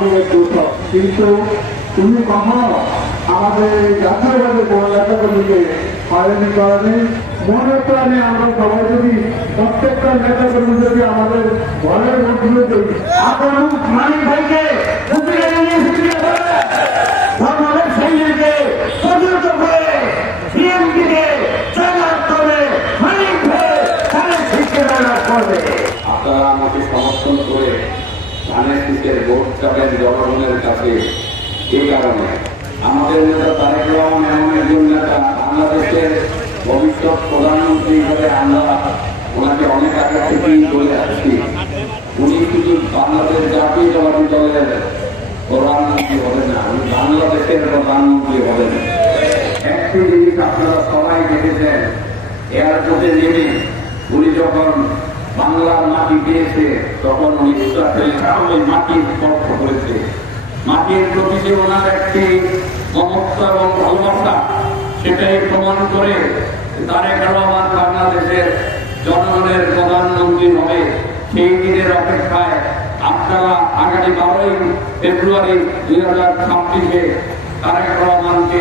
আমাদের একটু উৎসব, কিন্তু তুমি কখনো আমাদের জাতীয়ভাবে কোন নেতাকর্মীকে হয়রানি করেনি। মনে প্রাণে আমরা সবাই যদি প্রত্যেকটা নেতাকর্মী যদি আমাদের ঘরের মধ্যে আপনার মানিক ভাইকে বাংলাদেশকে প্রতিহত করে বিএনপিকে জয়লাভ করে মানিক ভাই ধানের শীষকে জয়লাভ করবে। আপনারা আমাকে সমর্থন করে ধানের শীষের ভোট চাবেন জনগণের কাছে। এই কারণে আমাদের নেতা তারেক রহমান এমন একজন নেতা, বাংলাদেশের ভবিষ্যৎ প্রধানমন্ত্রী হিসেবে আমরা ওনাকে অনেক আগে থেকেই বলে আসছি। উনি শুধু বাংলাদেশ জাতীয়তাবাদী দলের প্রধানমন্ত্রী হবেন না, উনি বাংলাদেশের প্রধানমন্ত্রী হবেন। একটি জিনিস আপনারা সবাই দেখেছেন, এয়ারপোর্টে নেমে উনি যখন বাংলার মাটি পেয়েছে তখন উনি ওই মাটির স্পর্শ করেছে। মাটির প্রতি যে ওনার একটি মমত্ব এবং ভালোবাসা, সেটাই প্রমাণ করে তারেক রহমান বাংলাদেশের জনগণের প্রধানমন্ত্রী হবে। সেই দিনের অপেক্ষায় আপনারা আগামী 12ই ফেব্রুয়ারি 2026-এ তারেক রহমানকে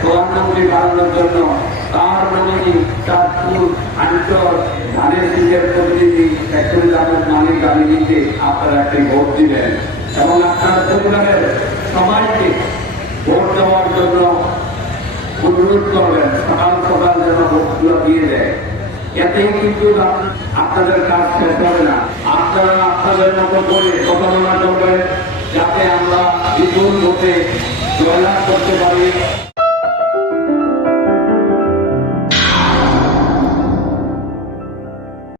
প্রধানমন্ত্রী বানানোর জন্য তার নমিনি চাঁদপুর আঞ্চল ধানের শীষের প্রতিনিধি ফ্যাক্টরি আহমেদ মানিক আলীকে আপনারা একটি ভোট দিবেন এবং আপনার পরিবারের সবাইকে ভোট দেওয়ার জন্য অনুরোধ করবেন। সকাল সকাল যেন ভোটগুলো দিয়ে দেয়, এতেই কিন্তু আপনাদের কাজ শেষ হবে না। আপনারা আপনাদের মতো করে প্রচারণা করবেন যাতে আমরা বিপুল ভোটে জয়লাভ করতে পারি।